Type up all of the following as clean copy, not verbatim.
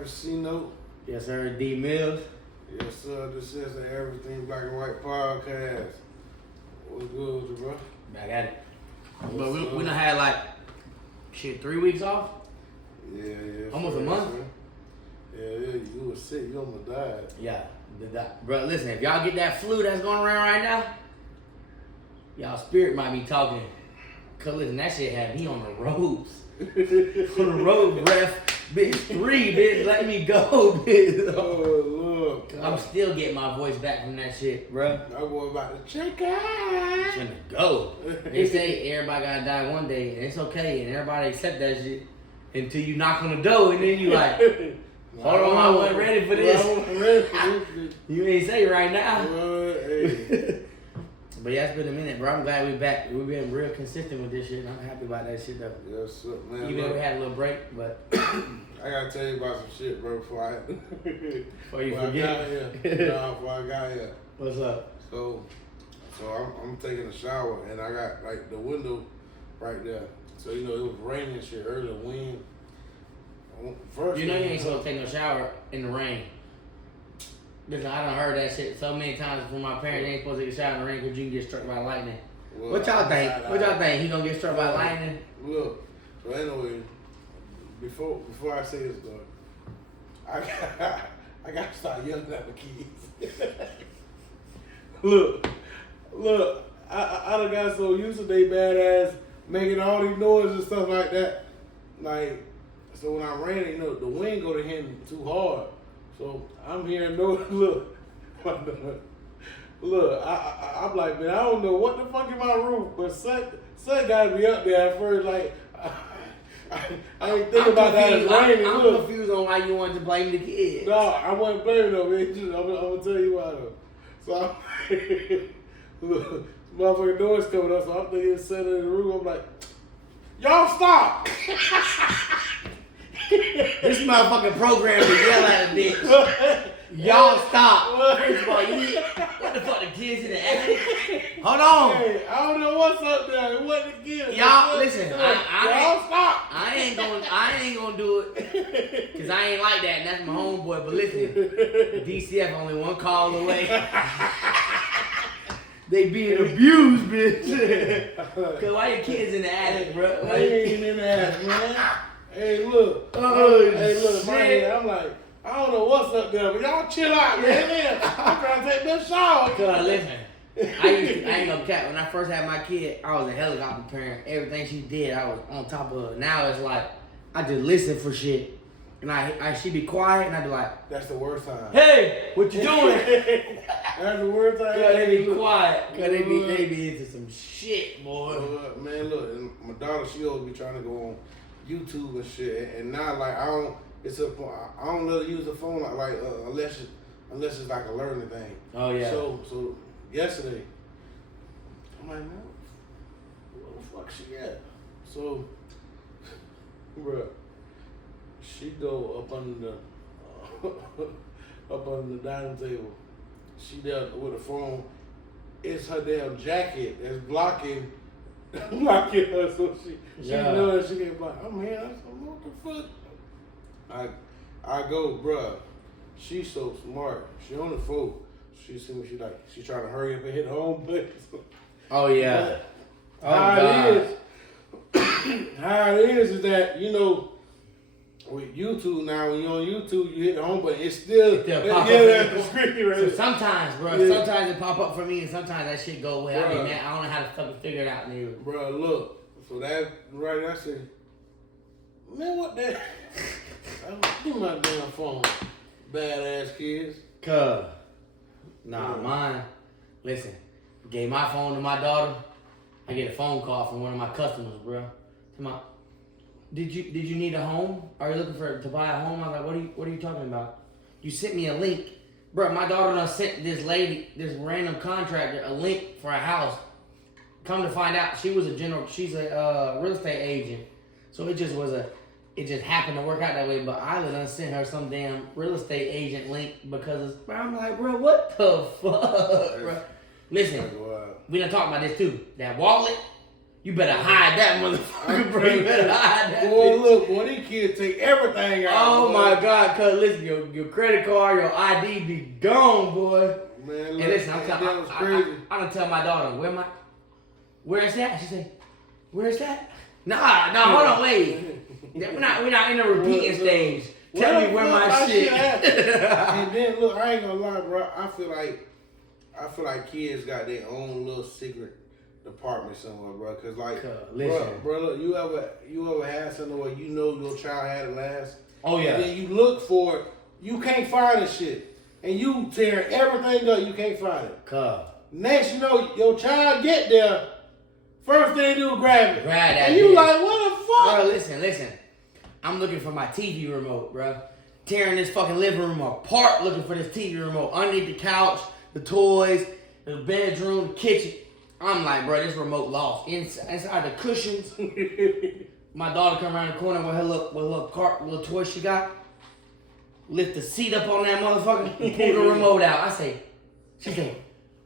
Travis C-Note. Yes, sir. D Mills. Yes, sir. This is the Everything Black and White podcast. What's good with you, bro? Back at it. But we done had like, 3 weeks off? Yeah. Almost a month? Man. Yeah, you was sick. You almost died. Yeah. Bro, listen, if y'all get that flu that's going around right now, y'all spirit might be talking. Cause listen, that shit had me on the ropes. On the road, ref. Bitch, 3, bitch, let me go, bitch. Oh, Lord. I'm still getting my voice back from that shit, bro. My boy about to check out. Finna go. They say everybody gotta die one day, and it's okay, and everybody accept that shit until you knock on the door, and then you like, hold on, I wasn't ready for this. I wasn't ready for this. You ain't say right now. Hey. But yeah, it's been a minute, bro. I'm glad we back. We've been real consistent with this shit. I'm happy about that shit, though. Yes, sir, man. Even though we had a little break, but I gotta tell you about some shit, bro, before you forget. Before I got here. What's up? So I'm taking a shower, and I got like the window right there. So you know it was raining and shit earlier, wind. First, You know you ain't supposed to take no shower in the rain. Listen, I done heard that shit so many times from my parents. They ain't supposed to take a shower in the rain because you can get struck by lightning. Well, What y'all think? He gonna get struck by lightning? Look, so anyway, before I say this though, I gotta start yelling at the kids. look, I done got so used to they badass making all these noises and stuff like that. Like, so when I ran, you know, the wind go to him too hard. So I'm hearing noise. Look, I'm like, man, I don't know what the fuck in my room, but son gotta be up there at first. Like, I ain't think about that as raining. I'm Look, confused on why you wanted to blame the kids. no, I wasn't blaming them. I'm gonna tell you why though. So look, motherfucking noise coming up. So I'm thinking, sitting in the room. I'm like, y'all stop. This motherfucking program to yell at a bitch. Y'all stop. First of all, what the fuck, the kids in the attic? Hold on. Hey, I don't know what's up there. It wasn't the kids. Y'all, listen, y'all stop. I ain't gonna do it. Cause I ain't like that, and that's my homeboy. But listen, DCF only one call away. They being abused, bitch. Cause why your kids in the attic, bro? They ain't in the attic, man. Hey, look. My head. I'm like, I don't know what's up there, but y'all chill out, man. I'm trying to take this shower. Cause listen, I ain't gonna cap. When I first had my kid, I was a helicopter parent. Everything she did, I was on top of her. Now it's like, I just listen for shit. And she be quiet, and I be like, that's the worst time. hey, what you doing? That's the worst time. Cause they be quiet. Cause they be into some shit, boy. Man, look, and my daughter, she always be trying to go on YouTube and shit, and now like I don't let her use the phone like unless it's like a learning thing. Oh yeah. So yesterday, I'm like, man, what the fuck she at? So, bruh, she go up under the dining table. She there with the phone. It's her damn jacket that's blocking her, so she knows she can't block. I'm here. I'm what the fuck? I go, bruh. She's so smart. She on the phone. She see me. She trying to hurry up and hit home button. Oh yeah. How it is that, you know, with YouTube now, when you're on YouTube, you hit the home button, it's still pop up. The screen right So sometimes, bro, sometimes it pop up for me, and sometimes that shit go away. I mean, man, I don't know how to fucking figure it out, nigga. Bro, look. So that right, I said, man, what that? Give me my damn phone, badass kids. Mine. Listen, gave my phone to my daughter. I get a phone call from one of my customers, bro. Did you need a home? Are you looking to buy a home? I was like, what are you talking about? You sent me a link. Bro, my daughter done sent this random contractor, a link for a house. Come to find out, she's a real estate agent. So it just happened to work out that way, but I done sent her some damn real estate agent link because I'm like, bro, what the fuck, bro? Listen, we done talked about this too. That wallet, You better hide that motherfucker, bro. You better hide that. Boy, bitch. look, boy, these kids take everything out. Oh boy. my God, cuz listen, your credit card, your ID be gone, boy. Man, And look, listen, that was crazy. I done tell my daughter, where's that? She say, where's that? Nah, hold on, wait. We're not in the repeating stage. Tell me where my shit. And then look, I ain't gonna lie, bro. I feel like kids got their own little secret department somewhere, bro. Cause like, listen, bro, look, you ever had something where you know your child had it last? Oh yeah. And then you look for it, you can't find the shit, and you tear everything up, you can't find it. Next, you know, your child get there. First thing they do is grab it. Grab that. And you bitch. like, what the fuck? Bro, listen. I'm looking for my TV remote, bro. Tearing this fucking living room apart looking for this TV remote. Underneath the couch, the toys, the bedroom, the kitchen. I'm like, bro, this remote lost. Inside the cushions. My daughter come around the corner with her little toy she got. Lift the seat up on that motherfucker and pull the remote out. She said,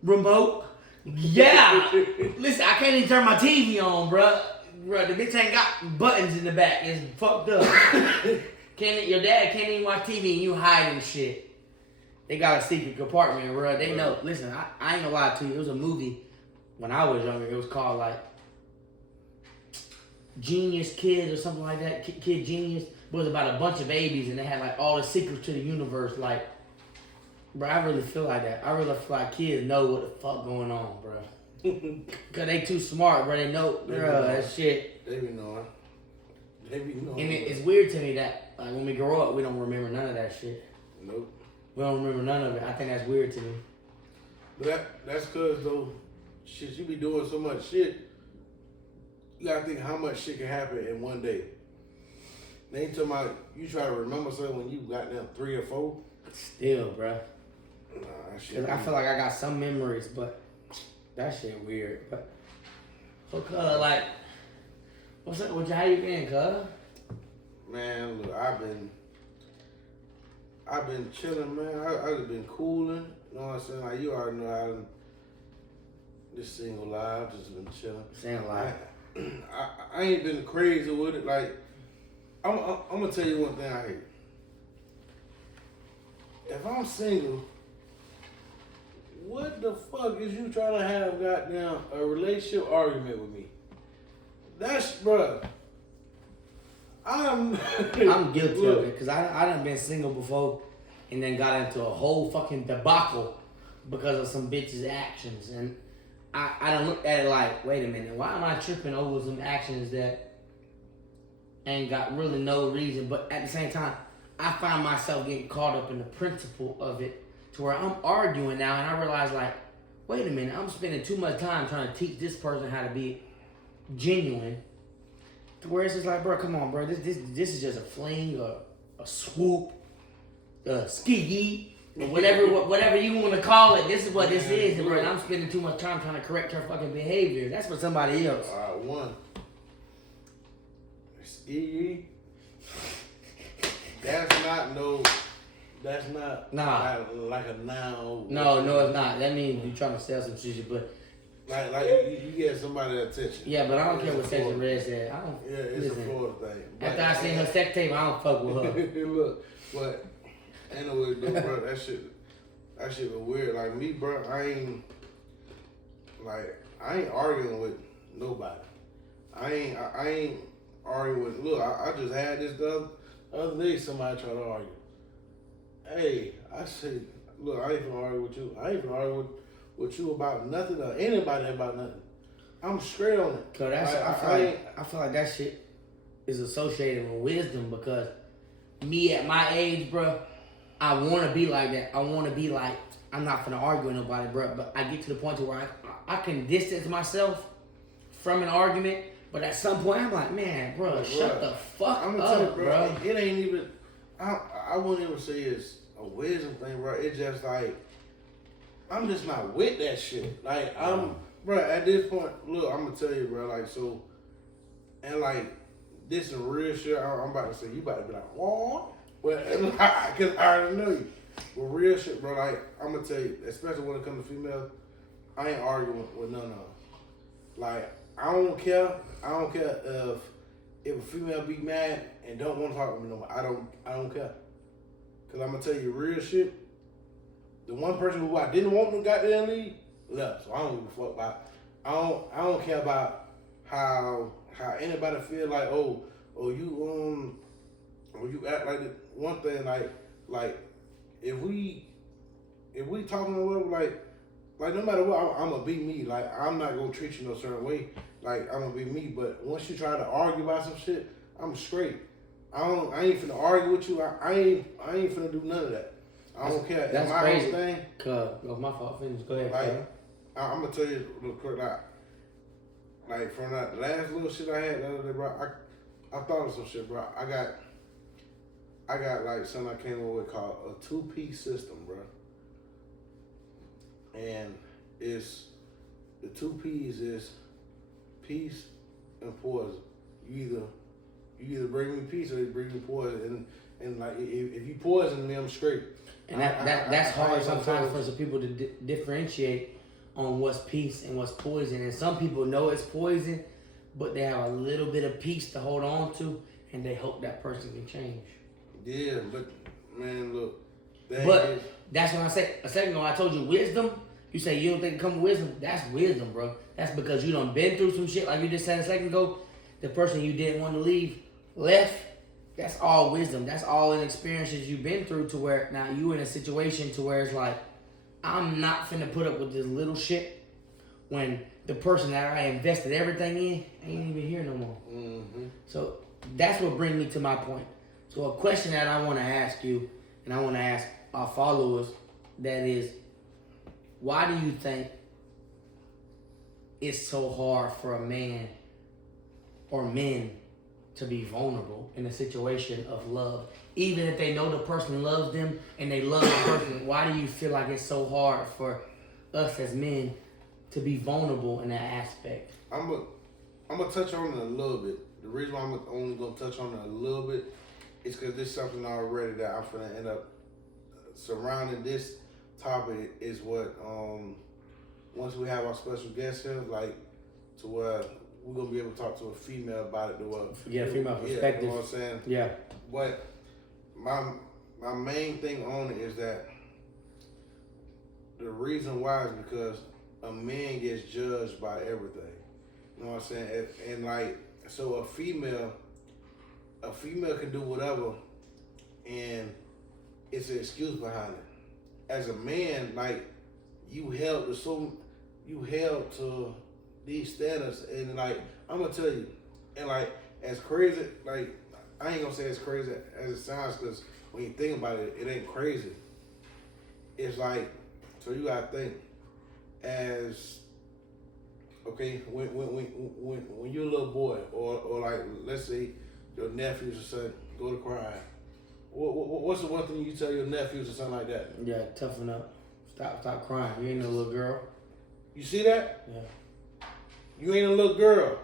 remote? Yeah. Listen, I can't even turn my TV on, bro. Bro, the bitch ain't got buttons in the back. It's fucked up. Your dad can't even watch TV and you hiding shit. They got a secret compartment, bro. They know. Listen, I ain't gonna lie to you. It was a movie when I was younger. It was called like Genius Kids or something like that. Kid Genius. It was about a bunch of babies and they had like all the secrets to the universe. Like, bro, I really feel like that. I really feel like kids know what the fuck going on, bro. Cause they too smart, bro. They know, bro, that shit. They be knowing. And it's weird to me that like when we grow up, we don't remember none of that shit. Nope. We don't remember none of it. I think that's weird to me. But that's cause though, shit, you be doing so much shit. You gotta think how much shit can happen in one day. They ain't talking about you try to remember something when you got them 3 or 4. Still, bro. Nah, that shit. I feel like I got some memories, but that shit weird. But so, cuz, like, what's up? How you been, cuz? Man, look, I've been chilling, man. I've been cooling. You know what I'm saying? Like you already know I done this single live, just been chilling. Saying like, I ain't been crazy with it. Like, I'm gonna tell you one thing I hate. If I'm single, what the fuck is you trying to have goddamn a relationship argument with me? That's, bruh. I'm guilty of it because I done been single before and then got into a whole fucking debacle because of some bitch's actions. And I done looked at it like, wait a minute, why am I tripping over some actions that ain't got really no reason? But at the same time, I find myself getting caught up in the principle of it to where I'm arguing now and I realize like, wait a minute, I'm spending too much time trying to teach this person how to be genuine. To where it's just like, bro, come on, bro, this is just a fling or a swoop, a ski or whatever you want to call it. This is what this is, bro. And I'm spending too much time trying to correct her fucking behavior. That's for somebody else. All right, one. Ski. That's not Nah. like a noun. No, it's not. That means you trying to sell some shit, but like you get somebody's attention. yeah, but I don't care what Sex and Red said. I don't. Yeah, it's listen, a Florida thing. After I seen her sex tape, I don't fuck with her. Look, but anyway, though, bro, that shit was weird. Like me, bro, I ain't arguing with nobody. I ain't arguing with. Look, I just had this the other day. Somebody tried to argue. Hey, I said, look, I ain't gonna argue with you. I ain't gonna argue with you about nothing or anybody about nothing. I'm straight on it. Cause that's I feel like that shit is associated with wisdom because me at my age, bro, I want to be like that. I want to be like, I'm not gonna argue with nobody, bro. But I get to the point to where I can distance myself from an argument. But at some point, I'm like, man, bro, shut the fuck I'm up, tell you, bro. It ain't even. I wouldn't even say it's a wisdom thing, bro. It's just like I'm just not with that shit. Like bro. At this point, look, I'm gonna tell you, bro. Like so, and like this is real shit. I'm about to say you about to be like, what? Well, cause I already know you. But real shit, bro. Like I'm gonna tell you, especially when it comes to females, I ain't arguing with none of them. Like I don't care. I don't care if a female be mad and don't want to talk to me no more. I don't care. Cause I'm gonna tell you real shit. The one person who I didn't want to goddamn leave left. So I don't give a fuck about. I don't care about how anybody feel like you act like it. One thing like if we talking or whatever like no matter what I'm gonna be me. Like I'm not gonna treat you no certain way. Like I'm gonna be me. But once you try to argue about some shit, I'm straight. I ain't finna argue with you. I ain't finna do none of that. I don't care. That's my crazy. whole thing. Oh, my fault. Finish. Go ahead. Like I'm gonna tell you real quick. Like from that last little shit I had the other day, bro. I thought of some shit, bro. I got like something I came up with called a 2P system, bro. And it's the 2 P's is peace and poison. You either bring me peace or you bring me poison. And like if you poison me, I'm straight. And that's hard sometimes for some people to differentiate on what's peace and what's poison. And some people know it's poison, but they have a little bit of peace to hold on to, and they hope that person can change. Yeah, but man, look. That's when I said a second ago. I told you wisdom. You say you don't think it come with wisdom. That's wisdom, bro. That's because you done been through some shit. Like you just said a second ago, the person you didn't want to leave left. That's all wisdom. That's all in experiences you've been through to where now you in a situation to where it's like, I'm not finna put up with this little shit when the person that I invested everything in ain't even here no more. Mm-hmm. So that's what brings me to my point. So a question that I want to ask you, and I want to ask our followers, that is, why do you think it's so hard for a man or men to be vulnerable in a situation of love? Even if they know the person loves them and they love the person, why do you feel like it's so hard for us as men to be vulnerable in that aspect? I'm gonna touch on it a little bit. The reason why I'm only gonna touch on it a little bit is because there's something already that I'm gonna end up surrounding this topic is what once we have our special guest here, like to where we're gonna be able to talk to a female about it. Female perspective. You know what I'm saying? Yeah. But my main thing on it is that the reason why is because a man gets judged by everything. You know what I'm saying? And like, so a female can do whatever, and it's an excuse behind it. As a man, like you held to these standards, and like I'm gonna tell you, and like as crazy, like I ain't gonna say as crazy as it sounds, because when you think about it, it ain't crazy. It's like, so you gotta think as okay when you're a little boy, or like let's say your nephews or son go to crying. What's the one thing you tell your nephews or something like that? Yeah, toughen up. Stop crying. You ain't no little girl. You see that? Yeah. You ain't a little girl.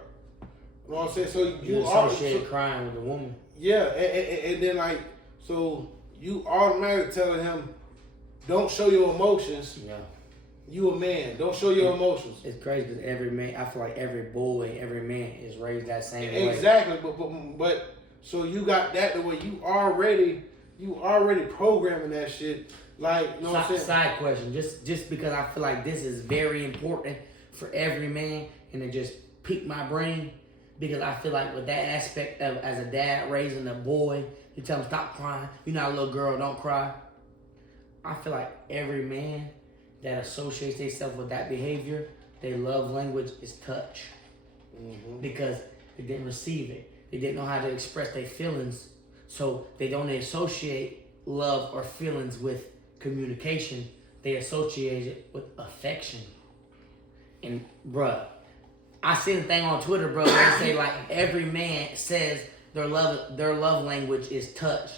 You know what I'm saying? So you associate crying with a woman. Yeah, and then like, so you automatically telling him, don't show your emotions. Yeah. You a man. Don't show your emotions. It's crazy because every man, I feel like every boy, every man is raised that same way. Exactly, but so you got that the way you already programming that shit. Like, you know what I'm saying? Side question, just because I feel like this is very important for every man, and it just piqued my brain because I feel like with that aspect of as a dad raising a boy, you tell him stop crying. You're not a little girl, don't cry. I feel like every man that associates themselves with that behavior, their love language is touch. Mm-hmm. Because they didn't receive it. They didn't know how to express their feelings, so they don't associate love or feelings with communication. They associate it with affection. And bruh, I seen a thing on Twitter, bro, where they say like every man says their love language is touch.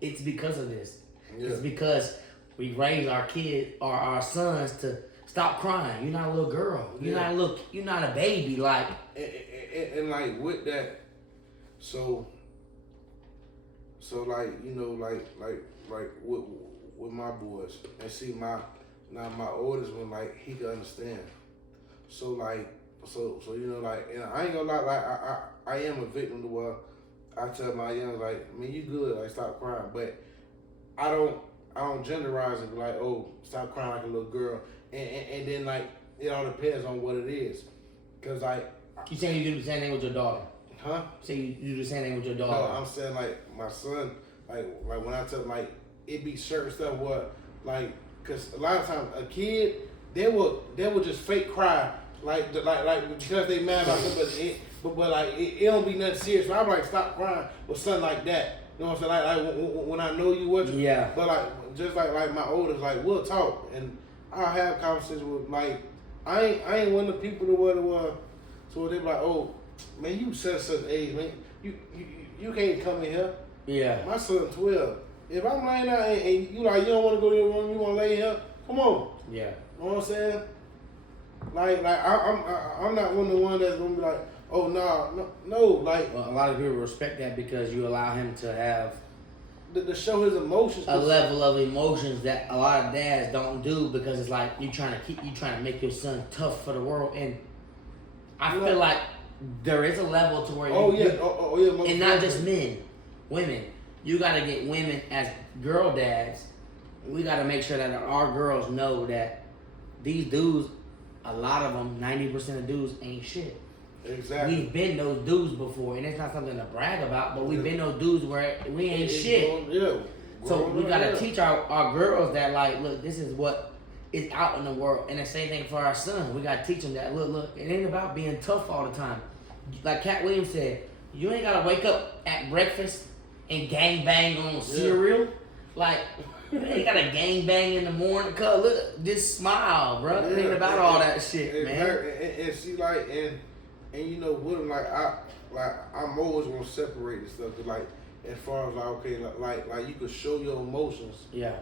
It's because of this. Yeah. It's because we raise our kids or our sons to stop crying. You're not a little girl. You're not a baby. Like and like with that, so like, you know, like with my boys, and see my oldest one, like he can understand. So like So you know, like, and I ain't gonna lie, like I am a victim to where I tell my young, like, man, you good, like, stop crying, but I don't genderize it like, oh, stop crying like a little girl, and then like it all depends on what it is, cause like You saying you do the same thing with your daughter? huh? Say you do the same thing with your No, daughter? I'm saying like my son, like when I tell him, like, it be certain stuff what, like, cause a lot of times a kid they will just fake cry like because they mad about something, but like it don't be nothing serious. So I'm like, stop crying or something like that. You know what I'm saying? Like when I know you what you, Yeah. But like just like my oldest, like we'll talk and I'll have conversations with, like, I ain't one of the people that were so they be like, oh man, you such age, man, you can't come in here. Yeah. My son 12. If I'm laying out and you like, you don't want to go to your room, you want to lay here, come on. Yeah. You know what I'm saying? Like I'm not one of the ones that's gonna be like, oh no, like, Well, a lot of people respect that because you allow him to have to show his emotions. a level of emotions that a lot of dads don't do, because it's like you trying to make your son tough for the world, and I feel like there is a level to where yeah, and not just men, women. You gotta get women as girl dads. We gotta make sure that our girls know that these dudes, a lot of them, 90% of dudes ain't shit. Exactly. We've been those dudes before, and it's not something to brag about, but we've been those dudes where we ain't shit. So we gotta teach our girls that, like, look, this is what is out in the world. And the same thing for our son. We gotta teach them that, look, it ain't about being tough all the time. Like Cat Williams said, you ain't gotta wake up at breakfast and gang bang on cereal. Like, you ain't gotta gang bang in the morning. Cause look, just smile, bro. It ain't about all that shit, man. And see, like, and you know, with him, I'm always gonna separate this stuff. Cause like, as far as like, okay, like you can show your emotions. Yeah.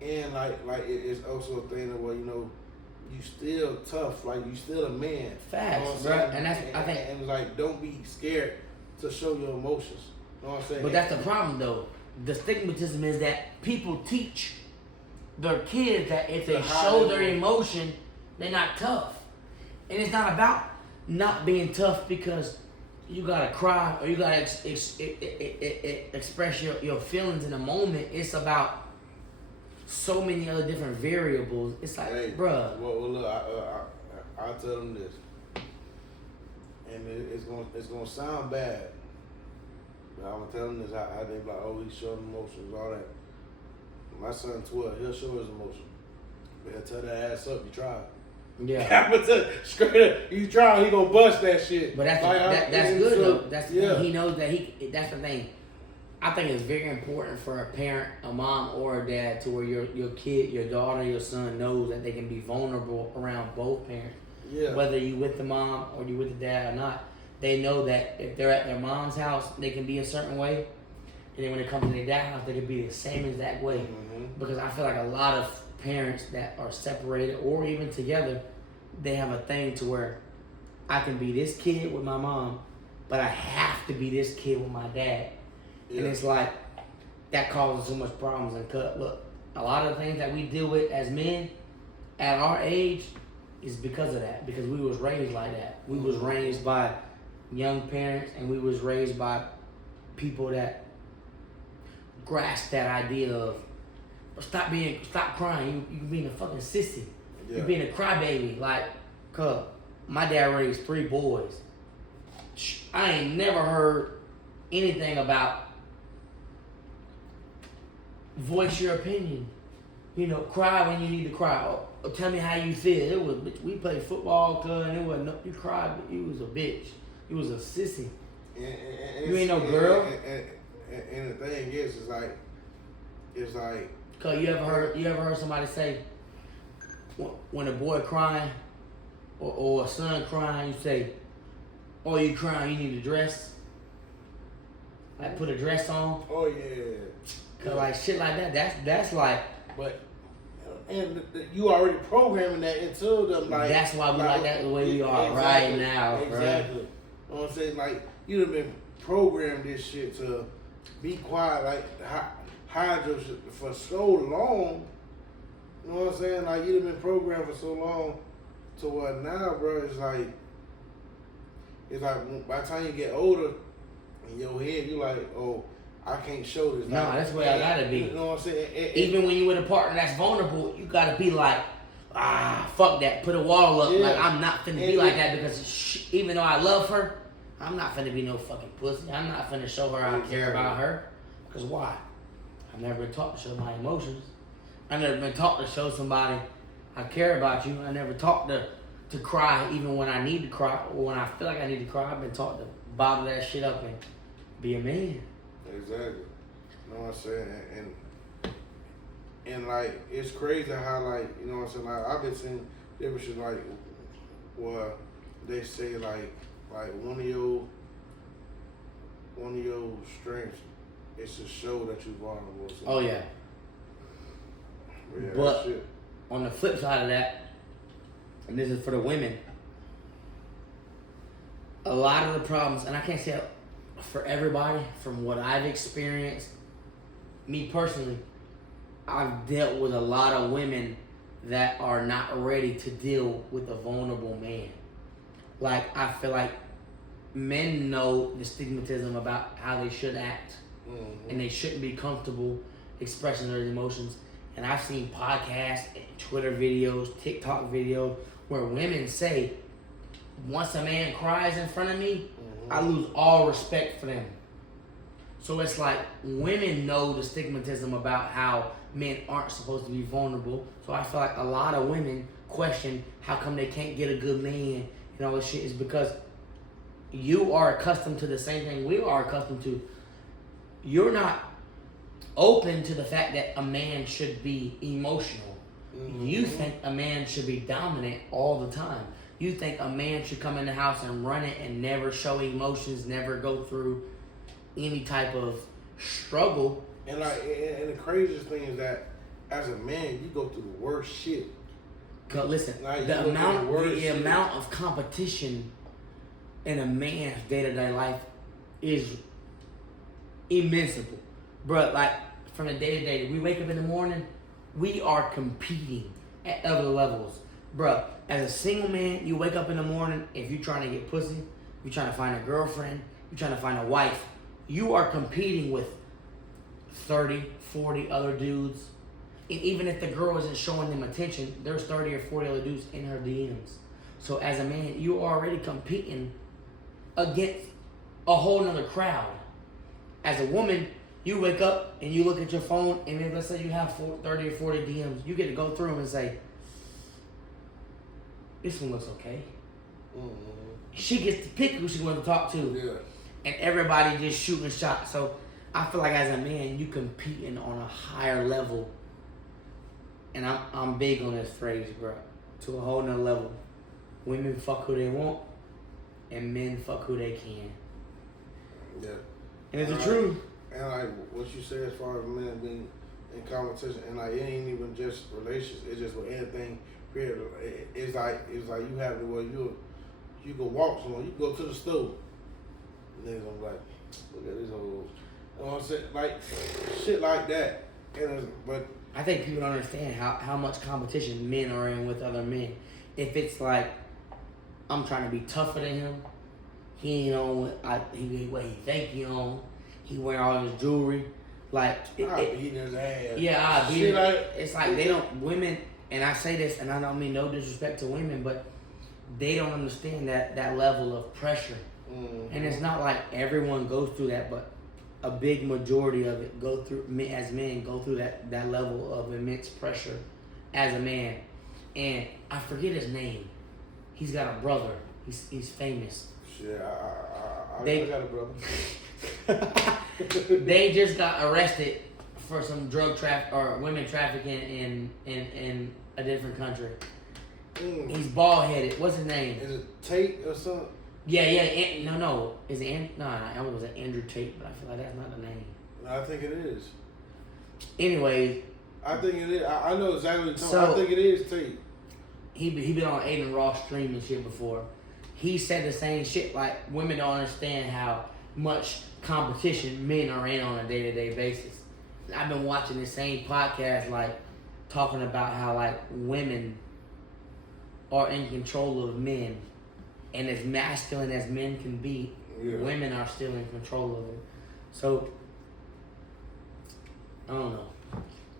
And like it's also a thing that, well, you know, you still tough, like you still a man. Facts, bro. And that's, I think, and like, don't be scared to show your emotions. You know what I'm saying? But that's the problem, though. The stigmatism is that people teach their kids that if they show their emotion, they're not tough. And it's not about not being tough because you gotta cry or you gotta express your feelings in a moment. It's about so many other different variables. It's like, hey, bruh. Well, look, I'll tell them this, and it's gonna sound bad. But I'm gonna tell them this, how they be like, oh, he's showing emotions, all that. My son 12, he'll show his emotion. But he'll tell that ass up, you tried. Yeah. I'm gonna tell straight up, you try, he gonna bust that shit. But that's like, that's good so, though. That's the thing. He knows that that's the thing. I think it's very important for a parent, a mom or a dad, to where your kid, your daughter, your son knows that they can be vulnerable around both parents. Yeah. Whether you with the mom or you with the dad or not. They know that if they're at their mom's house, they can be a certain way. And then when it comes to their dad's house, they can be the same exact way. Mm-hmm. Because I feel like a lot of parents that are separated or even together, they have a thing to where I can be this kid with my mom, but I have to be this kid with my dad. Yeah. And it's like, that causes so much problems. And look, a lot of the things that we deal with as men at our age is because of that. Because we was raised like that. We was raised by young parents, and we was raised by people that grasp that idea of stop crying. You being a fucking sissy. Yeah. You being a crybaby. Like, cuz my dad raised 3 boys. I ain't never heard anything about voice your opinion. You know, cry when you need to cry. Or tell me how you feel. It was, we played football, cuz, and it wasn't, you cried, but you was a bitch. You was a sissy. And you ain't no girl. And the thing is, it's like. Cause you ever heard somebody say, when a boy crying, or a son crying, you say, "Oh, you crying? You need a dress." Like, put a dress on. Oh yeah. Cause like shit like that. That's like. But. And you already programming that into them. Like, that's why we like that the way we are right now. Exactly. Bro. You know what I'm saying? Like, you'd have been programmed this shit to be quiet, like hide for so long. You know what I'm saying? Like, you'd have been programmed for so long to what now, bro? It's like it's like by the time you get older, in your head you like, oh, I can't show this. No, like, that's where I gotta be. You know what I'm saying? Even when you with a partner that's vulnerable, you gotta be like, fuck that. Put a wall up. Yeah. Like, I'm not finna be like that because even though I love her, I'm not finna be no fucking pussy. I'm not finna show her I care about her. Because why? I've never been taught to show my emotions. I've never been taught to show somebody I care about you. I never taught to cry even when I need to cry or when I feel like I need to cry. I've been taught to bottle that shit up and be a man. Exactly. You know what I'm saying? And like, it's crazy how, like, you know what I'm saying? Like, I've been seeing different shit, like, where they say, like one of your strengths is to show that you're vulnerable. So, Oh, yeah. yeah, But that shit. on the flip side of that, and this is for the women, a lot of the problems, and I can't say for everybody, from what I've experienced, me personally, I've dealt with a lot of women that are not ready to deal with a vulnerable man. Like, I feel like men know the stigmatism about how they should act, and they shouldn't be comfortable expressing their emotions. And I've seen podcasts, Twitter videos, TikTok videos where women say, once a man cries in front of me, I lose all respect for them. So it's like women know the stigmatism about how men aren't supposed to be vulnerable. So I feel like a lot of women question how come they can't get a good man and all this shit is because you are accustomed to the same thing we are accustomed to. You're not open to the fact that a man should be emotional. You think a man should be dominant all the time. You think a man should come in the house and run it and never show emotions, never go through any type of struggle. And like, and the craziest thing is that as a man, you go through the worst shit. Cause listen, like, the amount of competition in a man's day-to-day life is immensible. Bruh, like, from the day-to-day, we wake up in the morning, we are competing at other levels. Bruh, as a single man, you wake up in the morning, if you're trying to get pussy, you're trying to find a girlfriend, you're trying to find a wife, you are competing with 30, 40 other dudes. And even if the girl isn't showing them attention, there's 30 or 40 other dudes in her DMs. So as a man, you're already competing against a whole nother crowd. As a woman, you wake up and you look at your phone, and then let's say you have 30 or 40 DMs, you get to go through them and say, this one looks okay. She gets to pick who she wants to talk to. Yeah. And everybody just shooting shots. So I feel like as a man, you competing on a higher level. And I'm big on this phrase, bro. To a whole nother level. Women fuck who they want, and men fuck who they can. Yeah. And it's the truth. And like what you say as far as men being in competition, and like it ain't even just relations. It's just with anything. Period. It's like you have the way you go walk somewhere. You go to the store. Niggas I'm like, look at this old. You know what I'm saying? Like shit like that. But I think people don't understand how much competition men are in with other men. If it's like, I'm trying to be tougher than him, he ain't on what he think he on. He wear all his jewelry. Like, I beat his ass. Yeah, I beat it. Like, it's like they don't, women, and I say this, and I don't mean no disrespect to women, but they don't understand that level of pressure. And it's not like everyone goes through that, but a big majority of it as men go through that level of immense pressure as a man. And I forget his name. He's got a brother. He's famous. Shit, I got a brother. They just got arrested for some drug or women trafficking in a different country. He's bald headed. What's his name? Is it Tate or something? Yeah. No. Is it I was an Andrew Tate, but I feel like that's not the name. I think it is. Anyways, I think it is. I know exactly what you're talking so, about. I think it is Tate. He been on Aiden Ross stream and shit before. He said the same shit. Like, women don't understand how much competition men are in on a day-to-day basis. I've been watching the same podcast, like, talking about how, like, women are in control of men And as masculine as men can be, women are still in control of it. So, I don't know.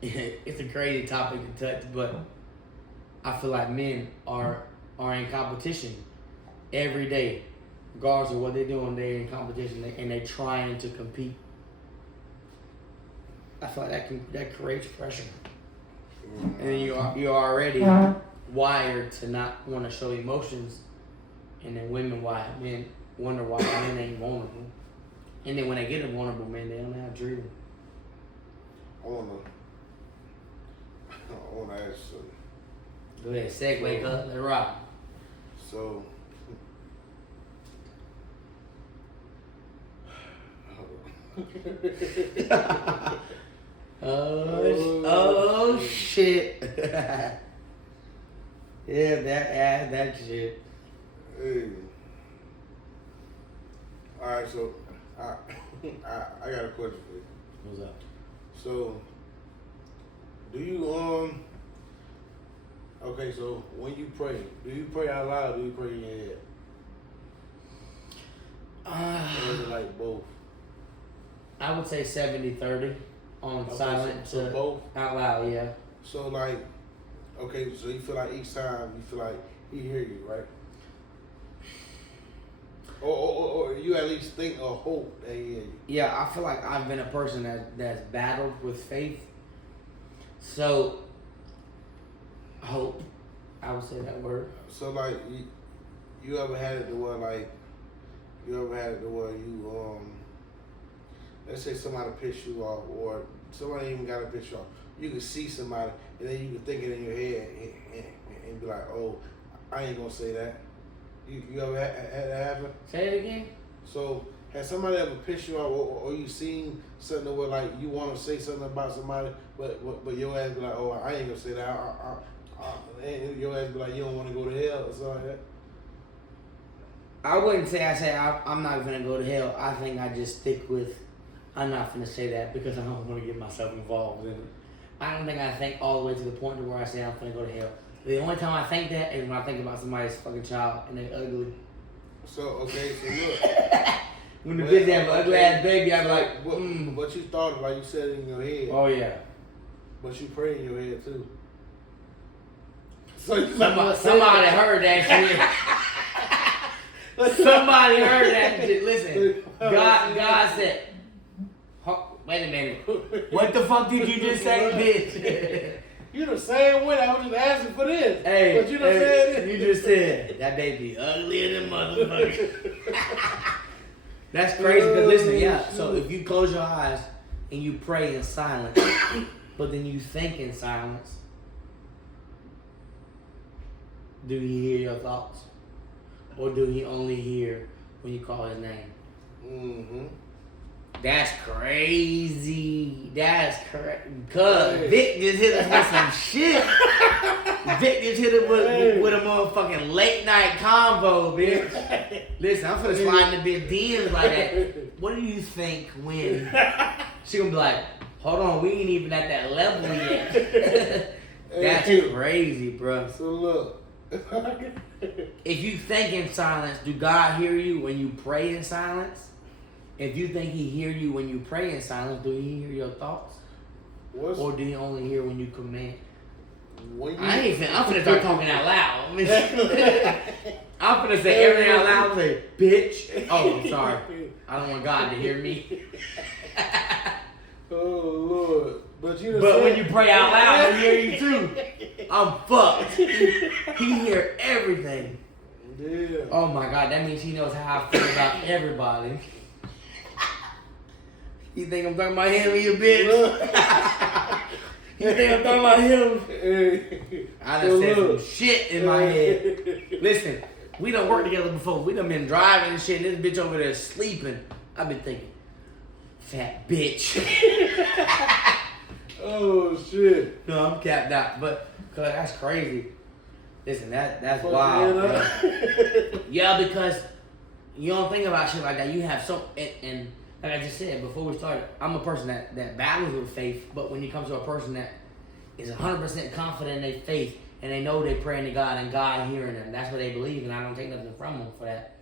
It's a crazy topic to touch, but I feel like men are in competition every day. Regardless of what they're doing, they're in competition and they're trying to compete. I feel like that creates pressure. And then you're already wired to not want to show emotions. And then men wonder why men ain't vulnerable. And then when they get a vulnerable man, they don't have dream. I wanna ask something. Go ahead, segue, cuz. Let's rock. So, oh shit. Yeah, that shit. Hey. Alright, so I got a question for you. What's up? So, do you okay, so when you pray, do you pray out loud or do you pray in your head? Or is it like both? I would say 70-30 on Okay, silent so to both? out loud, yeah. So like, okay, so you feel like each time you feel like he hear you, right? Or you at least think or hope that he hear you. Yeah, I feel like I've been a person that's battled with faith. So, hope. I would say that word. So like, you ever had it to where you let's say somebody pissed you off, or somebody even got to piss you off. You can see somebody, and then you can think it in your head and be like, oh, I ain't gonna say that. You ever had that happen? Say it again. So has somebody ever pissed you off, or you seen something where like you want to say something about somebody, but your ass be like, oh, I ain't gonna say that. And your ass be like, you don't want to go to hell or something like that. I wouldn't say I'm not gonna go to hell. I think I just stick with I'm not gonna say that because I don't want to get myself involved in it. I don't think I think all the way to the point to where I say I'm gonna go to hell. The only time I think that is when I think about somebody's fucking child and they ugly. So okay, so look. When the bitch have an ugly ass baby, I'm like, But you thought like you said it in your head. Oh yeah. But you pray in your head too. So somebody heard that shit. Somebody heard that shit. Listen, God said, wait a minute. What the fuck did you just say, bitch? You the same way. I was just asking for this. Hey, but you done said it. You just said that baby ugly than motherfucker. That's crazy. Cause listen, yeah. So if you close your eyes and you pray in silence, but then you think in silence, do he hear your thoughts, or do he only hear when you call his name? Mm-hmm. That's crazy. That's correct. Cause Vic just hit us with some shit. Vic just hit us with a motherfucking late night convo, bitch. Listen, I'm finna slide in the bitch DMs like that. What do you think when? She gonna be like, hold on, we ain't even at that level yet. That's crazy, bro. So look. If you think in silence, do God hear you when you pray in silence? If you think he hear you when you pray in silence, do he hear your thoughts? Or do he only hear when you command? I'm finna start talking out loud. I'm finna say everything out loud. Say, bitch. Oh, I'm sorry. I don't want God to hear me. Oh, Lord. But when you pray out loud, he hear you too. I'm fucked. He hear everything. Yeah. Oh my God, that means he knows how I feel about everybody. You think I'm talking about him, you bitch? You think I'm talking about him? I done said some shit in my head. Listen, we done worked together before. We done been driving and shit, and this bitch over there sleeping. I've been thinking, fat bitch. Oh, shit. No, I'm capped out, but cause that's crazy. Listen, that's wild. Bro. Yeah, because you don't think about shit like that. You have so and like I just said before we started, I'm a person that battles with faith, but when you come to a person that is 100% confident in their faith and they know they praying to God and God hearing them. That's what they believe, and I don't take nothing from them for that.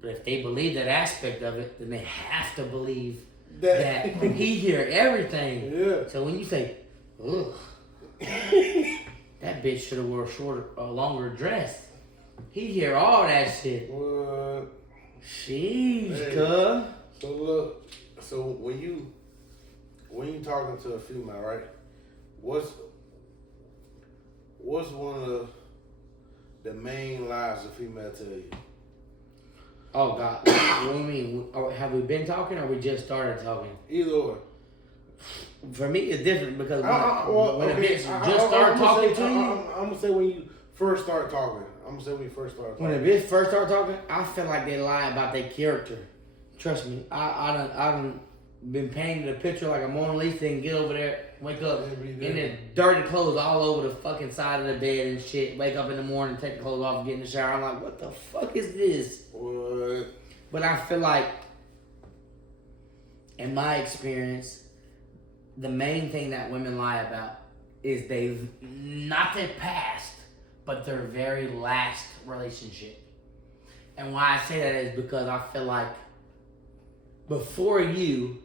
But if they believe that aspect of it, then they have to believe that He hear everything. Yeah. So when you say, ugh, that bitch should have wore a longer dress. He hear all that shit. What? Sheesh, Hey. cuz. So look, so when you talking to a female, right? What's one of the main lies a female tell you? Oh God, what do you mean? Have we been talking or we just started talking? Either or. For me, it's different because when a okay, bitch just start talking to you. I'm gonna say when you first start talking. When a bitch first start talking, I feel like they lie about their character. Trust me, I done been painted a picture like a Mona Lisa and get over there, wake up in the dirty clothes all over the fucking side of the bed and shit. Wake up in the morning, take the clothes off, get in the shower. I'm like, what the fuck is this? What? But I feel like, in my experience, the main thing that women lie about is they've not their past, but their very last relationship. And why I say that is because I feel like before you,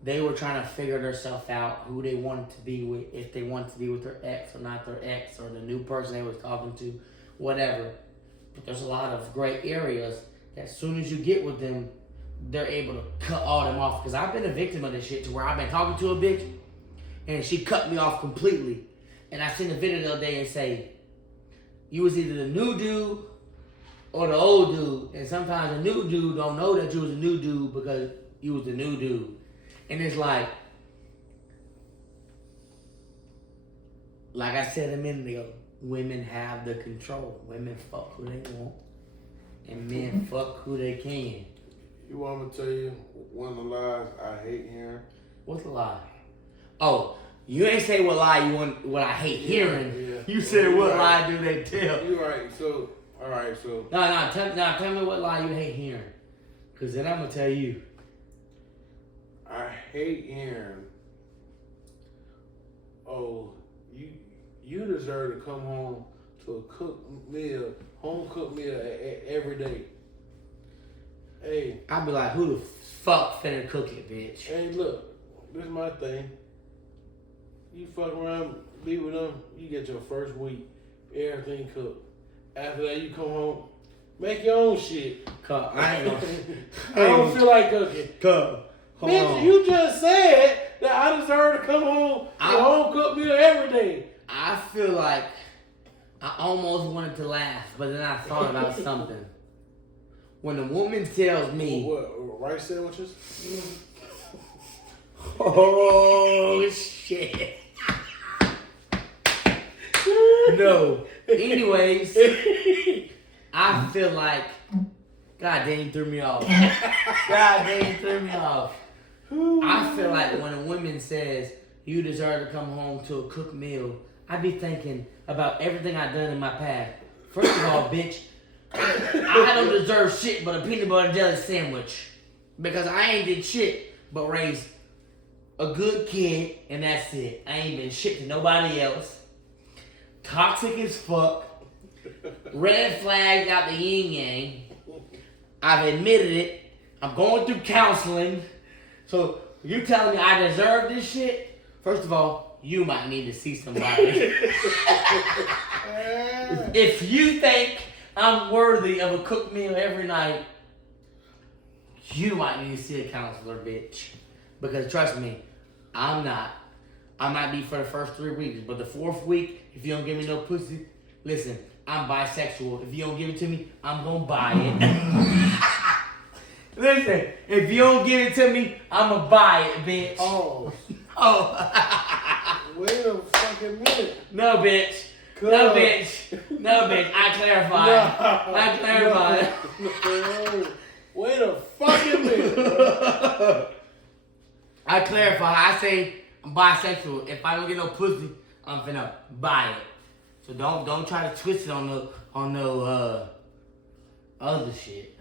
they were trying to figure themselves out who they wanted to be with, if they wanted to be with their ex or not their ex, or the new person they was talking to, whatever. But there's a lot of gray areas that as soon as you get with them, they're able to cut all them off. Because I've been a victim of this shit to where I've been talking to a bitch and she cut me off completely. And I seen a video the other day and say, you was either the new dude or the old dude. And sometimes the new dude don't know that you was a new dude because you was the new dude. And it's like I said a minute ago, women have the control. Women fuck who they want. And men fuck who they can. You want me to tell you one of the lies I hate hearing? What's the lie? Oh, you ain't say what lie you want, what I hate hearing. Yeah. You said what right. lie do they tell? You right. So, all right. So. Tell me what lie you hate hearing. Because then I'm going to tell you. I hate hearing, oh, you deserve to come home to a home cooked meal every day. Hey. I'd be like, who the fuck finna cook it, bitch? Hey, look, this is my thing. You fuck around, be with them, you get your first week, everything cooked. After that, you come home, make your own shit. I ain't gonna. I don't feel like cooking. Bitch, you just said that I deserve to come home to a home cooked meal every day. I feel like I almost wanted to laugh, but then I thought about something. When a woman tells me, what rice sandwiches? oh shit. No. Anyways, I feel like, God damn, you threw me off. God damn, you threw me off. I feel like when a woman says, you deserve to come home to a cooked meal, I be thinking about everything I've done in my past. First of all, bitch, I don't deserve shit but a peanut butter and jelly sandwich. Because I ain't did shit but raise a good kid, and that's it. I ain't been shit to nobody else. Toxic as fuck. Red flags out the yin yang. I've admitted it. I'm going through counseling. So you telling me I deserve this shit? First of all, you might need to see somebody. If you think I'm worthy of a cooked meal every night, you might need to see a counselor, bitch. Because trust me, I'm not. I might be for the first 3 weeks, but the 4th week, if you don't give me no pussy, listen, I'm bisexual. If you don't give it to me, I'm gonna buy it. Listen, if you don't give it to me, I'm gonna buy it, bitch. Oh. Oh. Wait a fucking minute. No, bitch. No, bitch. No, bitch. I clarify. No. I clarify. No. Wait a fucking minute. I clarify. I say I'm bisexual. If I don't get no pussy, I'm finna buy it. So don't try to twist it on no other shit.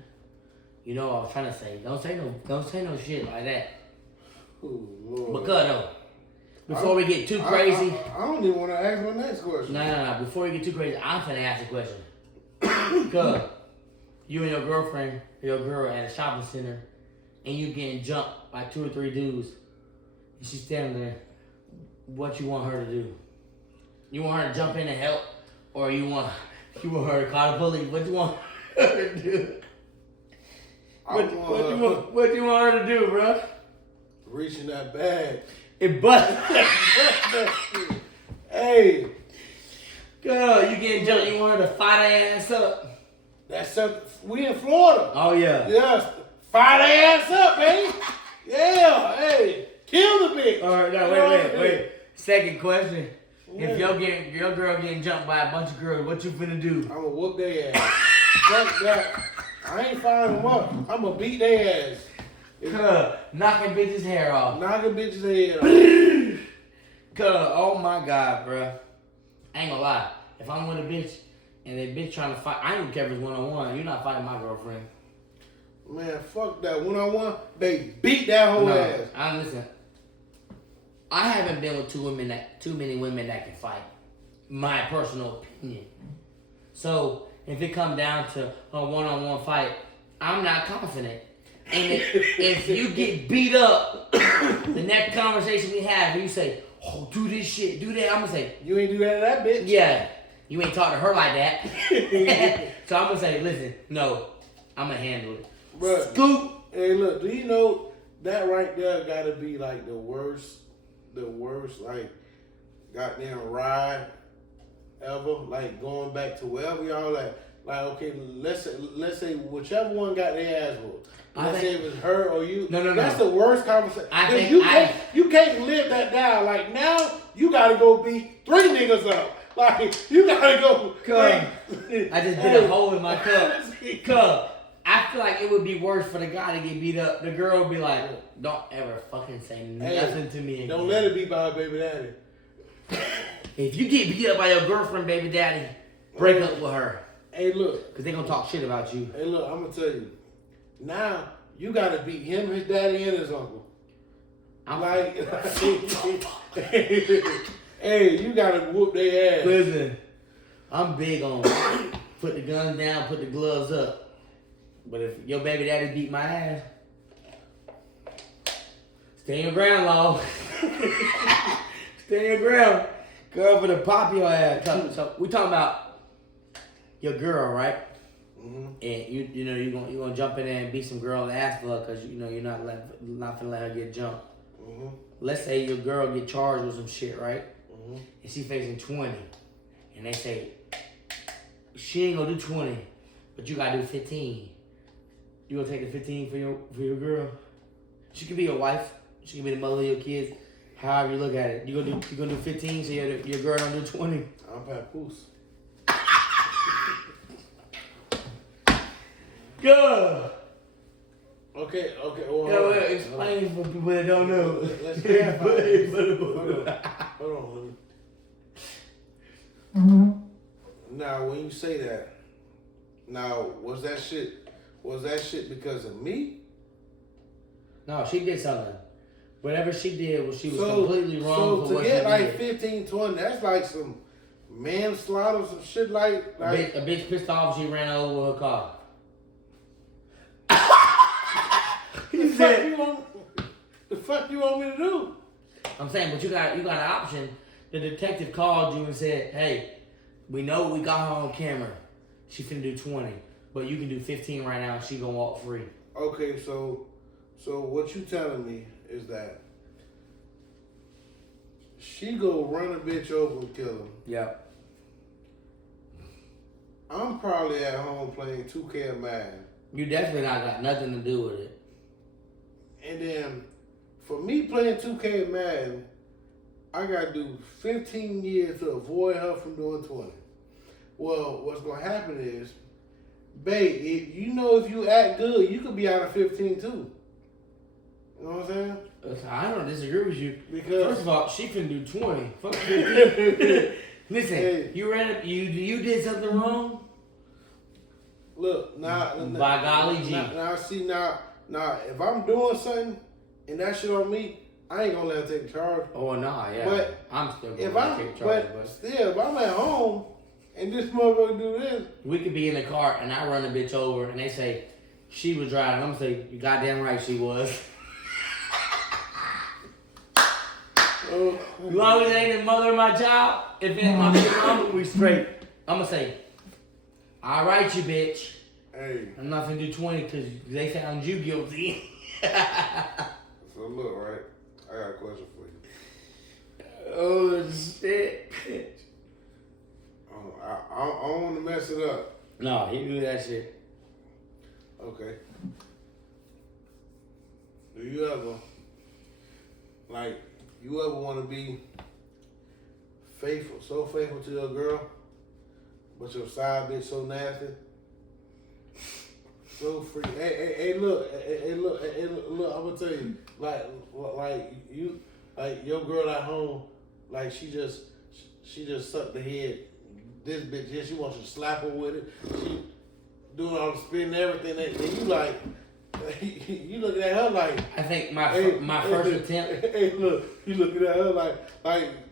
You know what I was trying to say. Don't say no shit like that. Oh, Lord. Because though, Before we get too crazy. I don't even want to ask my next question. No. Before we get too crazy, I'm finna ask a question. Cause you and your girlfriend, your girl at a shopping center, and you getting jumped by 2 or 3 dudes, and she's standing there. What you want her to do? You want her to jump in and help, or you want her to call the police? What you want her to do? What you want her to do, bro? Reach in that bag. It bust. Hey. Girl, you getting jumped. You want her to fire their ass up? That's something. We in Florida. Oh, yeah. Yes. Fire their ass up, baby. Yeah. Hey. Kill the bitch. All right, no, wait. Second question. Yeah. If your girl getting jumped by a bunch of girls, what you finna do? I'm gonna whoop their ass. Fuck that. I ain't firing them up. I'm gonna beat their ass. Knocking bitches' hair off. Knocking bitches' head off. Oh my God, bro. I ain't gonna lie. If I'm with a bitch and that bitch trying to fight, I don't care if it's one-on-one. You're not fighting my girlfriend. Man, fuck that. One-on-one, they beat that whole ass. Listen. I haven't been with too many women that can fight. My personal opinion. So if it come down to a one-on-one fight, I'm not confident. And if you get beat up, the next conversation we have, when you say, "Oh, do this shit, do that," I'm gonna say, "You ain't do that to that bitch." Yeah, you ain't talk to her like that. So I'm gonna say, "Listen, no, I'm gonna handle it." Bruh, Scoop. Hey, look, do you know that right there gotta be like the worst, like, goddamn ride ever? Like, going back to wherever y'all at. Like, okay, let's say whichever one got their ass whooped. Let's say it was her or you. No. That's the worst conversation. You can't live that down. Like, now you gotta go beat 3 niggas up. Like, you gotta go. I just bit a hole in my cup. I feel like it would be worse for the guy to get beat up. The girl would be like, "Don't ever fucking say nothing to me again. Don't let it be by a baby daddy." If you get beat up by your girlfriend, baby daddy, break up with her. Hey, look. Because they gonna talk shit about you. Hey, look, I'm gonna tell you. Now, you gotta beat him, his daddy, and his uncle. Hey, you gotta whoop their ass. Listen, I'm big on put the guns down, put the gloves up. But if your baby daddy beat my ass, stay your ground, law. Stay your ground. Girl, for the pop your ass. So we talking about your girl, right? Mm-hmm. And you're gonna jump in there and beat some girl ass for her because you're not gonna let her get jumped. Mm-hmm. Let's say your girl get charged with some shit, right? Mm-hmm. And she facing 20, and they say she ain't gonna do 20, but you gotta do 15. You gonna take the 15 for your girl? She could be your wife. She could be the mother of your kids. However you look at it, you gonna do 15 so your girl don't do 20. I'm papoose. Good. Okay. Well, explain for people that don't know. Let's Hold on. Now, when you say that, was that shit because of me? No, she did something. Whatever she did she was completely wrong for what she did. So to get like 15, 20, that's like some manslaughter, some shit like a bitch pissed off, she ran over her car. The fuck you want me to do? I'm saying, but you got an option. The detective called you and said, "Hey, we know we got her on camera. She finna do 20, but you can do 15 right now. And she gonna walk free." Okay, so what you telling me is that she go run a bitch over and kill him. Yep. I'm probably at home playing 2K of Madden. You definitely not got nothing to do with it. And then, for me playing 2K of Madden, I gotta do 15 years to avoid her from doing 20. Well, what's gonna happen is, babe, if you act good, you could be out of 15 too. You know what I'm saying? I don't disagree with you. Because first of all, she can do 20. Fuck 15. Listen, hey. You did something wrong? Look, now by golly G. Now, if I'm doing something and that shit on me, I ain't gonna let her take charge. Oh nah, yeah. But I'm still If gonna I'm, take charge, but still, if I'm at home and this motherfucker do this, we could be in the car and I run the bitch over and they say she was driving. I'm gonna say, you goddamn right she was. As long as it ain't the mother of my child, if it ain't my big mama, we straight. I'm gonna say, all right, you bitch. hey. I'm not gonna do 20 because they found you guilty. So look, right? I got a question for you. Oh shit. I don't want to mess it up. No, he do that shit. Okay. Do you ever, like, you ever want to be faithful, so faithful to your girl, but your side bitch so nasty? So free. Hey, look, I'm gonna tell you, like you, like your girl at home, like she just sucked the head. This bitch, yeah, she wants you to slap her with it. She doing all the spin and everything. And you like, you looking at her like. I think my first attempt. Hey, look, you looking at her like,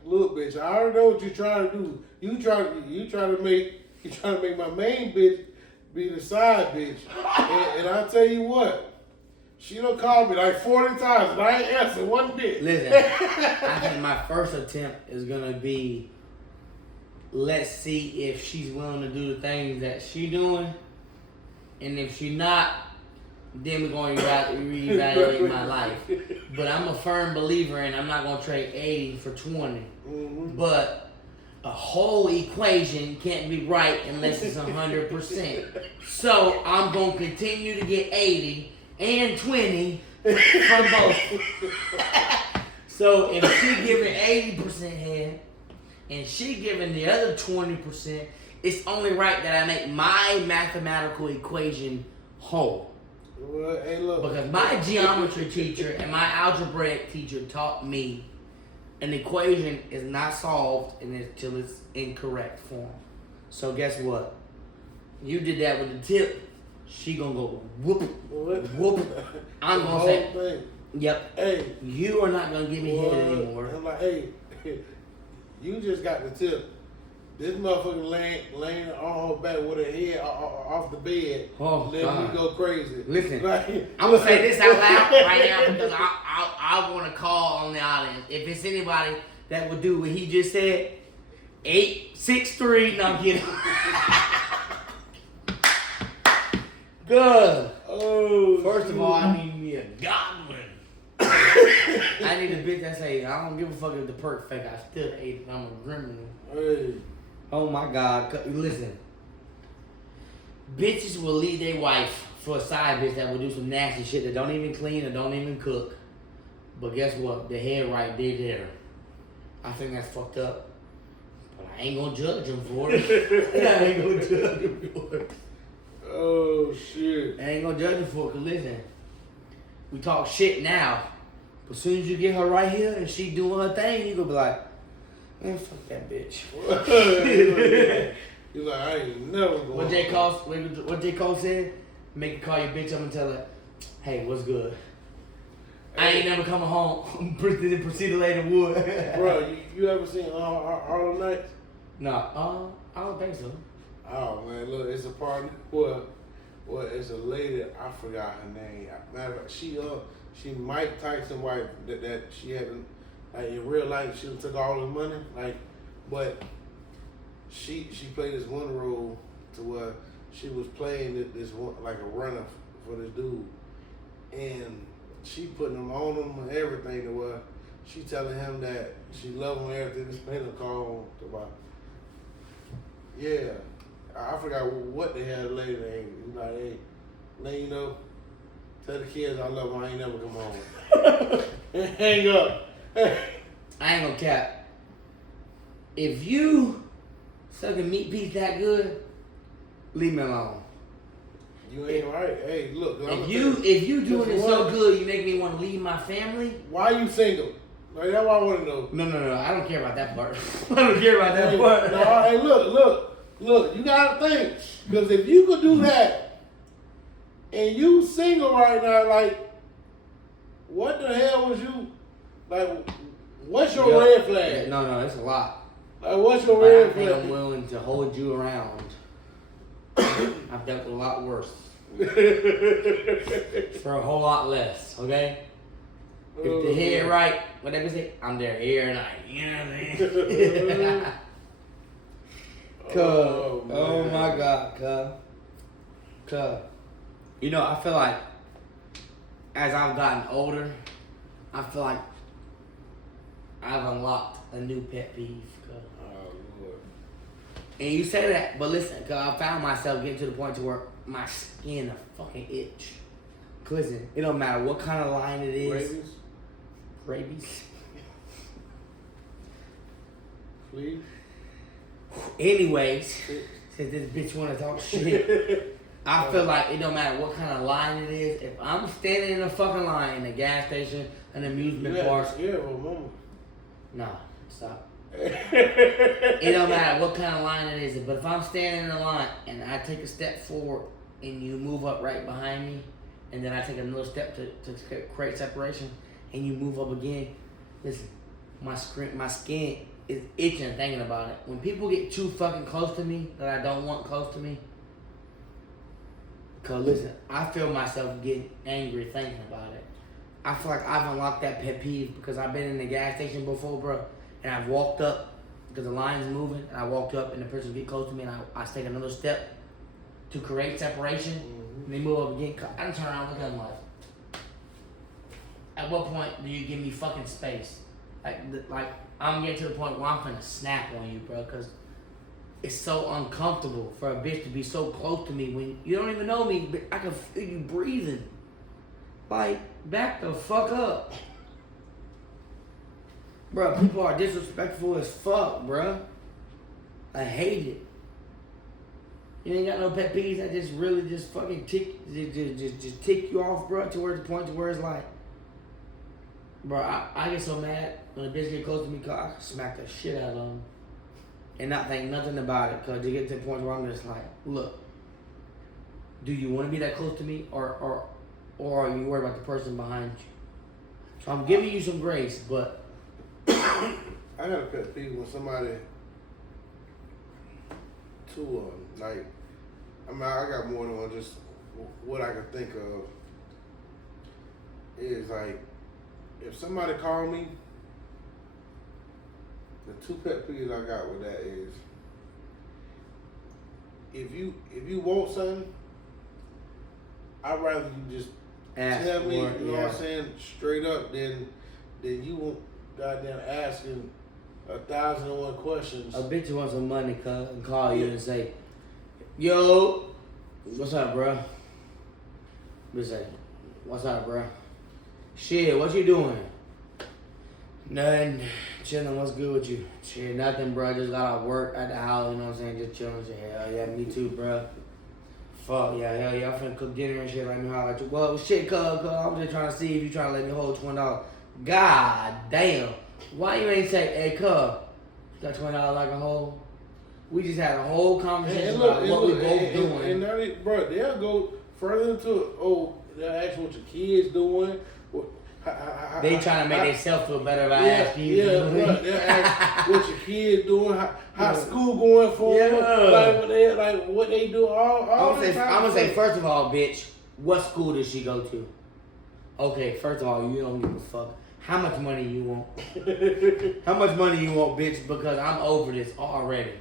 look, bitch. I already know what you're trying to do. You trying to make my main bitch be the side bitch. And I tell you what, she done called me like 40 times and I ain't answered one bit. Listen, I think my first attempt is gonna be, let's see if she's willing to do the things that she doing, and if she not, then we're going to reevaluate my life. But I'm a firm believer in I'm not going to trade 80 for 20. Mm-hmm. But a whole equation can't be right unless it's 100%. So I'm going to continue to get 80 and 20 from both. So if she giving 80% head and she giving the other 20%, it's only right that I make my mathematical equation whole. Well, hey, look. Because my geometry teacher and my algebraic teacher taught me an equation is not solved until it's in correct form. So guess what? You did that with the tip. She gonna go whoop, whoop. I'm gonna say, thing. Yep. Hey, you are not gonna give me head anymore. I'm like, hey, you just got the tip. This motherfucker laying on her back with her head off the bed, letting me go crazy. Listen, like, I'm gonna say this out loud right now because I want to call on the audience. If it's anybody that would do what he just said, 863. No, I'm kidding. Good. Oh. First of all, I need me a goblin. I need a bitch that say, I don't give a fuck if the perk fake. I still ate it. I'm a criminal. Hey. Oh my God. Listen. Bitches will leave their wife for a side bitch that will do some nasty shit that don't even clean or don't even cook. But guess what? The head right there. I think that's fucked up. But I ain't gonna judge him for it. I ain't gonna judge him for it. Oh, shit. I ain't gonna judge him for it, cause listen, we talk shit now, but as soon as you get her right here and she doing her thing, you gonna be like, man, fuck that bitch. He's like, I ain't never going. What J. Cole said? Make her call your bitch up and tell her, hey, what's good? I ain't never coming home. Proceed to lay the wood. Bro, you ever seen Harlem Nights? No, I don't think so. Oh man, look, it's a partner. Well, it's a lady. I forgot her name. Matter of fact, she Mike Tyson wife that she hadn't, like in real life. She took all his money, like, but she played this one role to where she was playing this one like a runner for this dude, and she putting him on him and everything to where she telling him that she love him and everything. This man call about, yeah. I forgot what the hell the lady name. He's like, hey, let you know, tell the kids I love them. I ain't never come home. Hang up. I ain't gonna cap. If you suck a meat piece that good, leave me alone. You ain't right. Hey, look. If you doing it so good, you make me want to leave my family. Why you single? Like, that's what I want to know. No. I don't care about that part. I don't care about that part. No, hey, look, you gotta think, because if you could do that, and you single right now, like, what the hell was you Like, what's your red flag? No, it's a lot. Like, what's your But red I think flag? I'm willing to hold you around. I've dealt with a lot worse. For a whole lot less, okay? If the head right, whatever say, I'm there here and night. You know what I mean? Oh my God, cuz. You know, I feel like as I've gotten older, I feel like I've unlocked a new pet peeve. And you say that, but listen, cause I found myself getting to the point to where my skin a fucking itch. Cause listen, it don't matter what kind of line it is. Rabies. Please. Anyways, since this bitch wanna talk shit, I feel like it don't matter what kind of line it is. If I'm standing in a fucking line in a gas station, an amusement park. Yeah, well, mama. Nah, stop. It don't matter what kind of line it is, but if I'm standing in a line and I take a step forward and you move up right behind me, and then I take another step to create separation, and you move up again, listen, my skin is itching thinking about it. When people get too fucking close to me that I don't want close to me, cause listen, I feel myself getting angry thinking about it. I feel like I've unlocked that pet peeve because I've been in the gas station before, bro. And I walked up because the line's moving, and I walked up, and the person get close to me, and I take another step to create separation. And they move up again. I done turn around and look at them like, at what point do you give me fucking space? Like I'm getting to the point where I'm finna snap on you, bro, because it's so uncomfortable for a bitch to be so close to me when you don't even know me, but I can feel you breathing. Like, back the fuck up. Bro, people are disrespectful as fuck, bro. I hate it. You ain't got no pet peeves that just really just fucking tick you off, bro, to where the point to where it's like, bro, I get so mad when a bitch get close to me, cause I can smack the shit out of them and not think nothing about it, cause you get to the point where I'm just like, look, do you want to be that close to me, or are you worried about the person behind you? So I'm giving you some grace, but I got a pet peeve when somebody like, I mean, I got more than one. Just what I can think of is like, if somebody call me, the two pet peeves I got with that is, if you want something, I'd rather you just tell me, you know what I'm saying, straight up, than you won't goddamn asking 1,001 questions. A bitch wants some money, and call you and say, yo, what's up, bro? Bitch say, what's up, bro? Shit, what you doing? Nothing. Chilling. What's good with you? Shit, nothing, bro. Just got off work at the house, you know what I'm saying? Just chilling. Shit, hell yeah, me too, bro. Fuck yeah, hell yeah. I'm finna cook dinner and shit. Let me holler at you. Well, shit, cuz, I'm just trying to see if you trying to let me hold $20. God damn. Why you ain't say, hey, cuz, you got $20 like a hold? We just had a whole conversation about what we both doing. And now, bro, they'll go further into, they'll ask what your kids doing. They trying to make themselves feel better about asking you. Yeah, bro. They'll ask what your kids doing, how school going for them, like what they do. I'm gonna say, first of all, bitch, what school does she go to? Okay, first of all, you don't give a fuck. How much money you want? How much money you want, bitch? Because I'm over this already.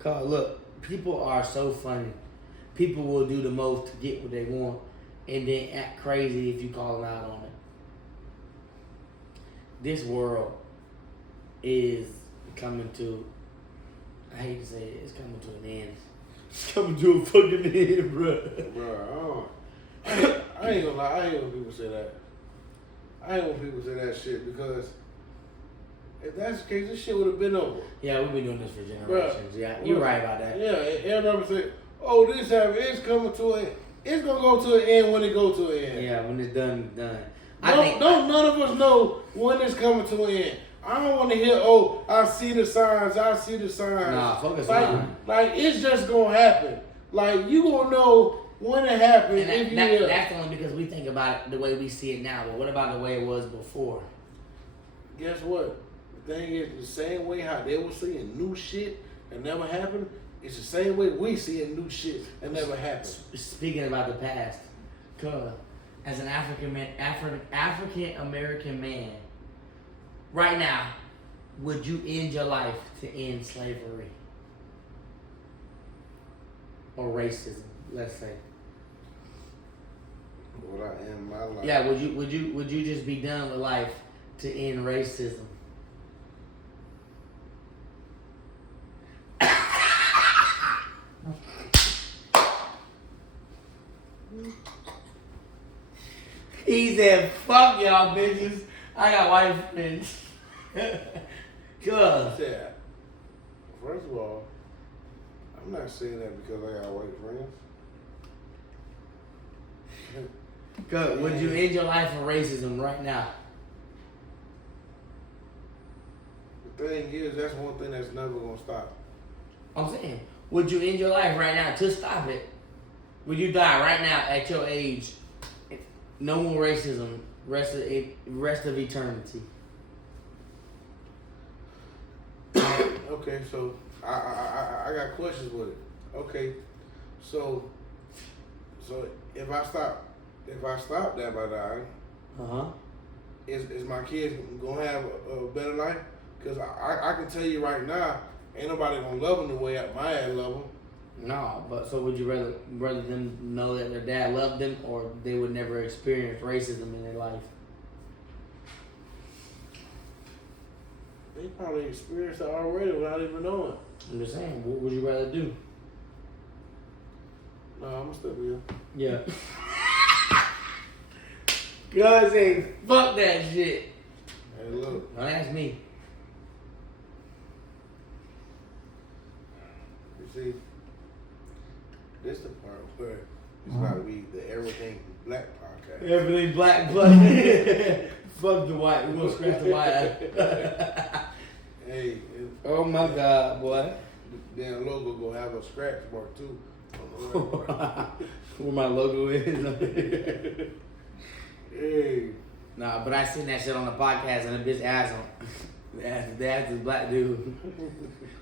Cause look, people are so funny. People will do the most to get what they want, and then act crazy if you call them out on it. This world is coming to, I hate to say it, it's coming to an end. It's coming to a fucking end, bro. Bro, I ain't gonna lie, I hate when people say that. I hate when people say that shit, because if that's the case, this shit would have been over. Yeah, we've been doing this for generations. Bruh, yeah, you're right about that. Yeah, everybody say, this happened, it's coming to an end. It's gonna go to an end when it goes to an end. Yeah, when it's done, it's done. Don't none of us know when it's coming to an end. I don't want to hear, I see the signs. Nah, focus on. Like, it's just gonna happen. Like, you gonna know when it happened. And that's only because we think about it the way we see it now. But what about the way it was before? guess what? The thing is, the same way how they were seeing new shit that never happened, it's the same way we seeing new shit that never happened. Speaking about the past, cause as an African American man, right now, would you end your life to end slavery or racism? Let's say. Would I end my life? Yeah, would you just be done with life to end racism? He said, "Fuck y'all bitches. I got white friends." Good. Yeah. First of all, I'm not saying that because I got white friends. Good. Would you end your life for racism right now? The thing is, that's one thing that's never gonna stop. I'm saying, would you end your life right now to stop it? Would you die right now at your age? No more racism. Rest of eternity. Okay, so I got questions with it. Okay, so if I stop that by dying, is my kids gonna have a better life? Because I can tell you right now, ain't nobody gonna love them the way my ass love them. No, but so would you rather them know that their dad loved them, or they would never experience racism in their life? They probably experienced it already without even knowing. I'm just saying, what would you rather do? No, I'm gonna still be here. Yeah. God say, fuck that shit. Hey, look. Don't ask me. You see, this the part where it's about we the Everything Black podcast. Everything black. Fuck the white. We're gonna scratch the white. Hey, Oh my God, boy. the damn logo gonna have a scratch mark too. Where my logo is. Hey. Nah, but I seen that shit on the podcast and a bitch asked him. They asked this black dude,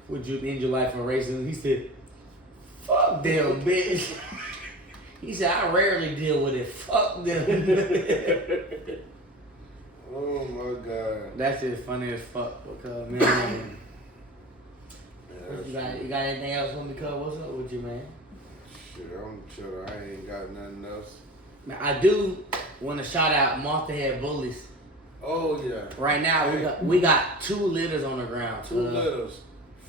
would you end your life for racism? He said, fuck them, bitch. He said, I rarely deal with it. Fuck them. Oh my God. That shit funny as fuck because, man. You got anything else for me, cuz? What's up with you, man? Shit, I'm chill. I ain't got nothing else. Man, I do want to shout out Monster Head Bullies. Oh yeah. Right now, we got 2 litters on the ground. 2 litters.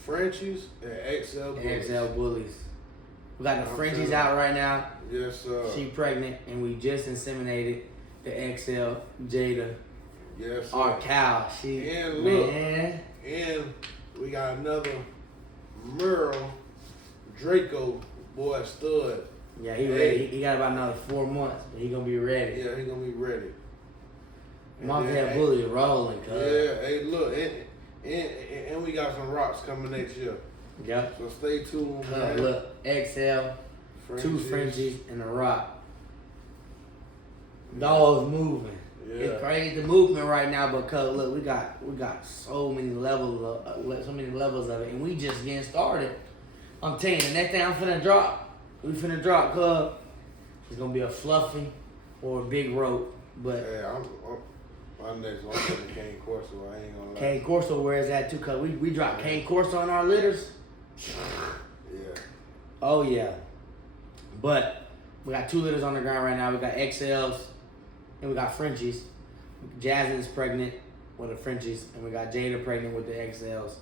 Frenchies and XL Bullies. XL Bullies. We got the I'm Frenchies telling out right now. Yes, sir. She pregnant, and we just inseminated the XL Jada. Yes, sir. Our cow. She, And look. man. And we got another Merle Draco boy stud. Yeah, he ready. He got about another 4 months, but he gonna be ready. Yeah, he gonna be ready. Monster Head Bully rolling, cuz. Yeah, hey, look, and we got some rocks coming next year. Yep. So stay tuned, man. Look, XL, 2 Frenchies, and a rock. Dogs moving. Yeah. It's crazy the movement right now because look, we got so many levels of it, and we just getting started. I'm telling you, the next thing we finna drop, cuz it's gonna be a fluffy or a big rope, but. Yeah, my next one is Cane Corso. I ain't gonna lie. Cane Corso, where is that too? Cause we drop Cane Corso on our litters. Yeah. Oh yeah, but we got 2 litters on the ground right now. We got XLs and we got Frenchies. Jasmine's pregnant with the Frenchies, and we got Jada pregnant with the XLs.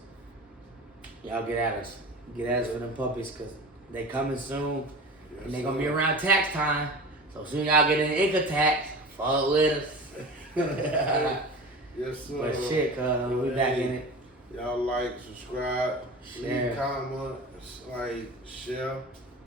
Y'all get at us. Get at us for them puppies, cause they coming soon, Yes, and they gonna be sir. around tax time. So soon y'all get an income tax. Fuck with us. Yes, sir. But shit, cuz we back in it. Y'all like, subscribe, Share. leave comment, like, share.